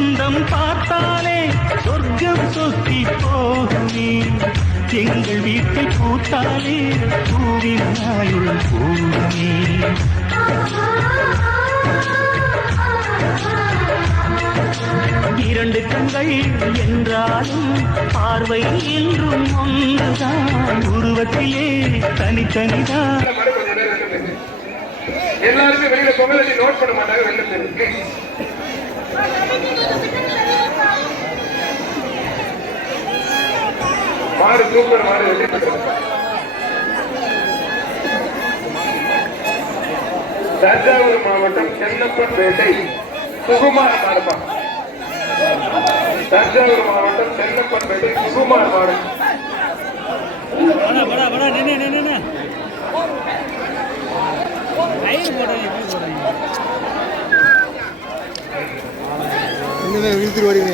சொந்தம் பார்த்தாலே சொர்க்கம் சொத்தி போகுமே எங்கள் வீட்டை பூத்தாலே பூவின் ஆயுள் போகுமே இரண்டு கண்கள் என்றாலும் பார்வை என்றும் ஒன்றுதான். உருவத்திலே தனித்தனிதான். எல்லாருமே வெளியில பொங்கல் நோட் பண்ண மாட்டாங்க வெளில மாடு சூப்பர் மாடு வெற்றி பெற்றது தஞ்சாவூர் மாவட்டம் சென்னப்பன்பேட்டை சுகுமார் மாடுப்பா தஞ்சாவூர் மாவட்டம் சென்னப்பன்பேட்டை சுகுமார் மாடு. இன்னுமே இழுத்துட்டு ஓடிங்க